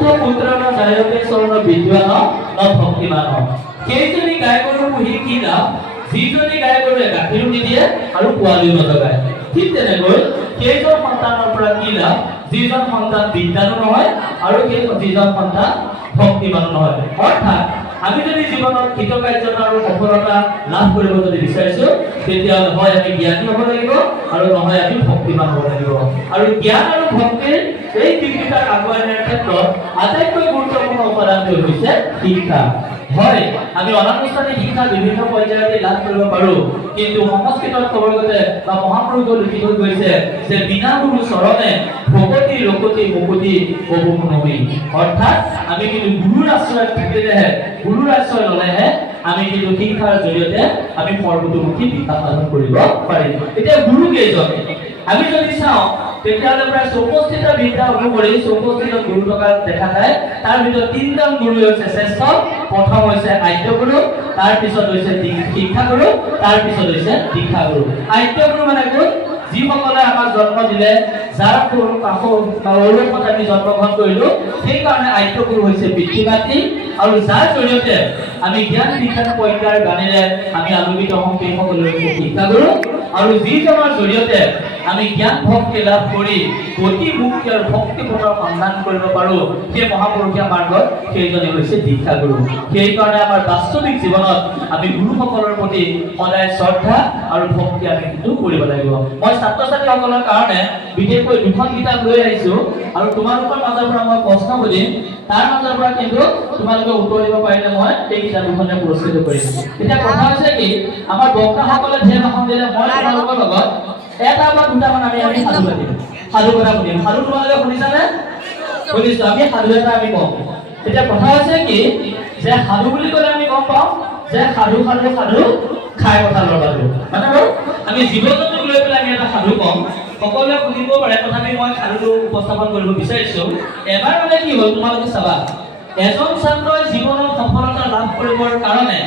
চতুৰ্থ পুত্ৰ ন জায়তে স্বৰ্ণ বিদ্বান ন ভক্তিমান। সেইজনী গাই গৰু পুহি কি লাভ, যিজনী গাই গৰুৱে গাখীৰো নিদিয়ে আৰু পোৱালিও নজগায়। ঠিক তেনেকৈ সেইজন সন্তানৰ পৰা কি লাভ, যিজন সন্তান বিদ্যানো নহয় আৰু সেই যিজন সন্তান ভক্তিমান নহয়। অৰ্থাৎ আমি যদি জীৱনত কৃতকাৰ্যতা আৰু সফলতা লাভ কৰিব যদি বিচাৰিছো, তেতিয়াহ'লে হয় আমি জ্ঞানী হ'ব লাগিব আৰু নহয় আমি ভক্তিমান হ'ব লাগিব। আৰু জ্ঞান আৰু ভক্তিৰ এই দিশকেইটাক আগুৱাই নিয়াৰ ক্ষেত্ৰত আটাইতকৈ গুৰুত্বপূৰ্ণ উপাদানটো হৈছে শিক্ষা। হয়, আমি অনানুষ্ঠানিক শিক্ষা বিভিন্ন পৰ্যায়তে লাভ কৰিব পাৰো, কিন্তু সংস্কৃতত ক'ব গ'লে বা মহাপুৰুষত লিখি থৈ গৈছে যে বিনা গুৰু চৰণে ভকতি ৰকতি মুকুতি বহু নবী। অৰ্থাৎ আমি কিন্তু গুৰুৰ আশ্ৰয় থাকিলেহে, গুৰুৰ আশ্ৰয় ল'লেহে আমি কিন্তু শিক্ষাৰ জৰিয়তে আমি সৰ্বতোমুখী বিকাশ সাধন কৰিব পাৰিম। এতিয়া গুৰু কেইজন আমি যদি চাওঁ, তেতিয়াহ'লে প্ৰায় 64টা বিদ্যা অনুসৰি 64টা গুৰু থকা দেখা যায়। তাৰ ভিতৰত 3জন গুৰু হৈছে শ্ৰেষ্ঠ। প্ৰথম হৈছে আদ্য গুৰু, তাৰ পিছত হৈছে শিক্ষা গুৰু, তাৰ পিছত হৈছে দীক্ষা গুৰু। আদ্য গুৰু মানে কোন? যিসকলে আমাক জন্ম দিলে, যাৰ কাষত আমি জন্মগ্ৰহণ কৰিলো, সেইকাৰণে আদ্য গুৰু হৈছে পিতৃ মাতৃ, আৰু যাৰ জৰিয়তে আমি জ্ঞান বিজ্ঞান পৰীক্ষাৰ গানেৰে আমি আলোকিত হওঁ সেইসকলে হৈছে শিক্ষা গুৰু। আৰু যিজনৰ জৰিয়তে আমি জ্ঞান ভক্তি লাভ কৰি গতি মুক্তি আৰু ভক্তি পথৰ সন্ধান কৰিব পাৰো, সেই মহাপুৰুষীয়া মাৰ্গত সেইজনে হৈছে দীক্ষা গুৰু। সেইকাৰণে আমাৰ বাস্তৱিক জীৱনত আমি গুৰুসকলৰ প্ৰতি সদায় শ্ৰদ্ধা আৰু ভক্তি আমি কিন্তু কৰিব লাগিব। মই ছাত্ৰ ছাত্ৰীসকলৰ কাৰণে বিশেষকৈ দুখন কিতাপ লৈ আহিছো, আৰু তোমালোকৰ মাজৰ পৰা মই প্ৰশ্ন সুধিম, তাৰ মাজৰ পৰা কিন্তু তোমালোকে উত্তৰ দিব পাৰিলে মই এই কিতাপ দুখনে পুৰস্কৃত কৰিম। এতিয়া কথা হৈছে কি, আমাৰ বক্তাসকলে ধ্যান এখন দিলে মই তোমালোকৰ লগত এটা বা দুটামান আমি সাধু পাতিম, সাধু কথা শুনিম। সাধু তোমালোকে শুনিছানে? শুনিছো। আমি সাধু এটা আমি কম। এতিয়া কথা হৈছে কি, যে সাধু বুলি ক'লে আমি গম পাওঁ যে সাধু সাধু সাধু খাই কথা লগালো, মানে বাৰু আমি জীৱ জন্তুক লৈ পেলাই আমি এটা সাধু কম, সকলোৱে শুনিব পাৰে, তথাপি মই সাধুটো উপস্থাপন কৰিব বিচাৰিছো। এবাৰ মানে কি হ'ল, তোমালোকে চাবা, এজন ছাত্ৰই জীৱনত সফলতা লাভ কৰিবৰ কাৰণে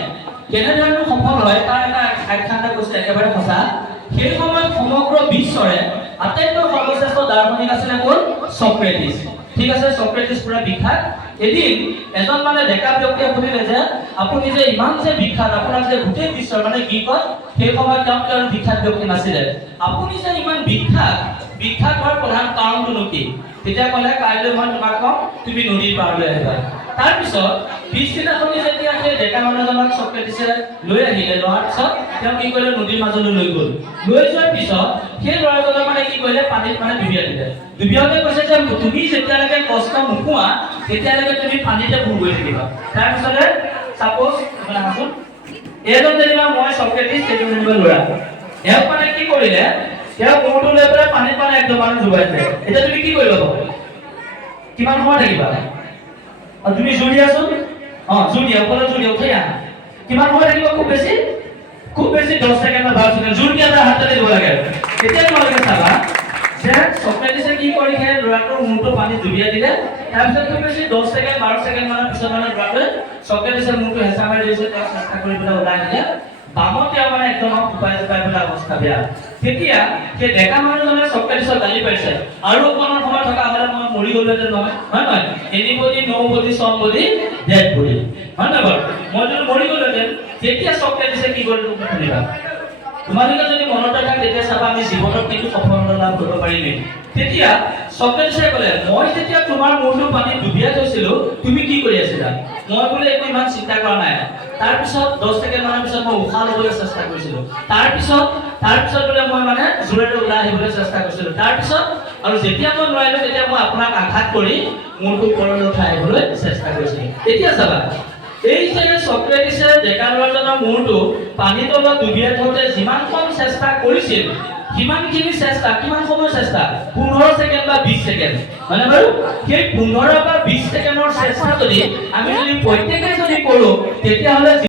কেনেধৰণে সফল হয় তাৰ এটা আখ্যান এটা কৈছে, একেবাৰে সঁচা। সেই সময়ত সমগ্ৰ বিশ্বৰে আটাইতকৈ সৰ্বশ্ৰেষ্ঠ দাৰ্শনিক আছিলে কোন? সক্ৰেটিছ। ঠিক আছে, সক্ৰেটিছ পুৰা বিখ্যাত। এদিন এজন মানে ডেকা ব্যক্তিয়ে সুধিলে যে আপুনি যে ইমান যে বিখ্যাত, আপোনাক যে গোটেই বিশ্বৰ মানে গ্ৰীকত সেই সময়ত তেওঁ বিখ্যাত ব্যক্তি নাছিলে, আপুনি যে ইমান বিখ্যাত, বিখ্যাত হোৱাৰ প্ৰধান কাৰণটো কি? তেতিয়া ক'লে, কাইলৈ মই তোমাক কম, তুমি নদীৰ পাৰলৈ আহিবা। তাৰপিছত পিছদিনাখনি যেতিয়া সেই ডেকা মানুহজনক সক্ৰেটিছে লৈ আহিলে, লোৱাৰ পিছত তেওঁ কি কৰিলে, নদীৰ মাজলৈ লৈ গ'ল। লৈ যোৱাৰ পিছত সেই ল'ৰাজনক মানে কি কৰিলে, পানীত মানে ডুবিয়াই দিলে। ডুবিয়াওতে কৈছে যে তুমি যেতিয়ালৈকে কষ্ট নোপোৱা তেতিয়ালৈকে তুমি পানীতে বুৰ গৈ থাকিবা। তাৰপিছতে চাপোজ মানে আছোন এজন যেনিবা মই সক্ৰেটিছ, সেইটো যেনিবা ল'ৰা, এওঁ মানে কি কৰিলে, তেওঁ মূৰটো লৈ পেলাই পানীত মানে একদম মানে ডুবাই দিলে। এতিয়া তুমি কি কৰিবা বাৰু? কিমান সময় থাকিবা? তুমি জোৰ দিয়াচোন, জোৰ দিয়া, ওপৰত জোৰ দিয়া, উঠাই আহা। কিমান সময় থাকিব? খুব বেছি 10 ছেকেণ্ড বা 12 ছেকেণ্ড। জোৰ দিয়া তাৰ হাততে দিব লাগে। এতিয়া তোমালোকে চাবা যে সক্ৰেটিছে কি কৰিলে, ল'ৰাটোৰ মূৰটো পানীত ডুবিয়াই দিলে। তাৰপিছত খুব বেছি 10 ছেকেণ্ড 12 ছেকেণ্ড মানৰ পিছত মানে ল'ৰাটোৱে সক্ৰেটিছৰ মূৰটো হেঁচা মাৰি দিছে, তেওঁ চেষ্টা কৰি পেলাই ওলাই আহিলে। বামতে মানে একদম উপায় পেলাই অৱস্থা বেয়া। তেতিয়া সেই ডেকা মানুহজনে সক্ৰেটিছক গালি পাৰিছে, আৰু অকণমান সময় থকা হ'লে মই মৰি গ'লোহেঁতেন নহয়, হয় নহয়? Anybody nobody somebody dead body, হয় নহয় বাৰু? মই যদি মৰি গ'লোহেঁতেন, তেতিয়া সক্ৰেটিছে কি কৰিলে তুমি শুনিবা। তোমালোকে যদি মনত ৰাখা, তেতিয়া চাবা আমি জীৱনত কিন্তু সফলতা লাভ কৰিব পাৰিমেই। তেতিয়া সক্ৰেটিছে ক'লে, মই যেতিয়া তোমাৰ মূৰটো পানীত ডুবিয়াই থৈছিলো, তুমি কি কৰি আছিলা? মই বোলে একো ইমান চিন্তা কৰা নাই। তাৰপিছত 10 ছেকেণ্ড মানৰ পিছত মই উশাহ ল'বলৈ চেষ্টা কৰিছিলো। তাৰপিছত বোলে মই মানে জোৰেৰে ওলাই আহিবলৈ চেষ্টা কৰিছিলো। তাৰপিছত আৰু যেতিয়া মই নোৱাৰিলো, তেতিয়া মই আপোনাক আঘাত কৰি মূৰটো ওপৰলৈ উঠাই আহিবলৈ চেষ্টা কৰিছিলো। এতিয়া চাবা, এই যে সক্ৰেটিছে ডেকা ল'ৰাজনৰ মূৰটো পানীৰ তলত ডুবিয়াই থওঁতে যিমানখন চেষ্টা কৰিছিল, সিমানখিনি চেষ্টা কিমান সময় চেষ্টা? 15 ছেকেণ্ড বা 20 ছেকেণ্ড, মানে বাৰু সেই 15 বা 20 ছেকেণ্ডৰ চেষ্টা যদি আমি প্ৰত্যেকে যদি কৰোঁ, তেতিয়াহ'লে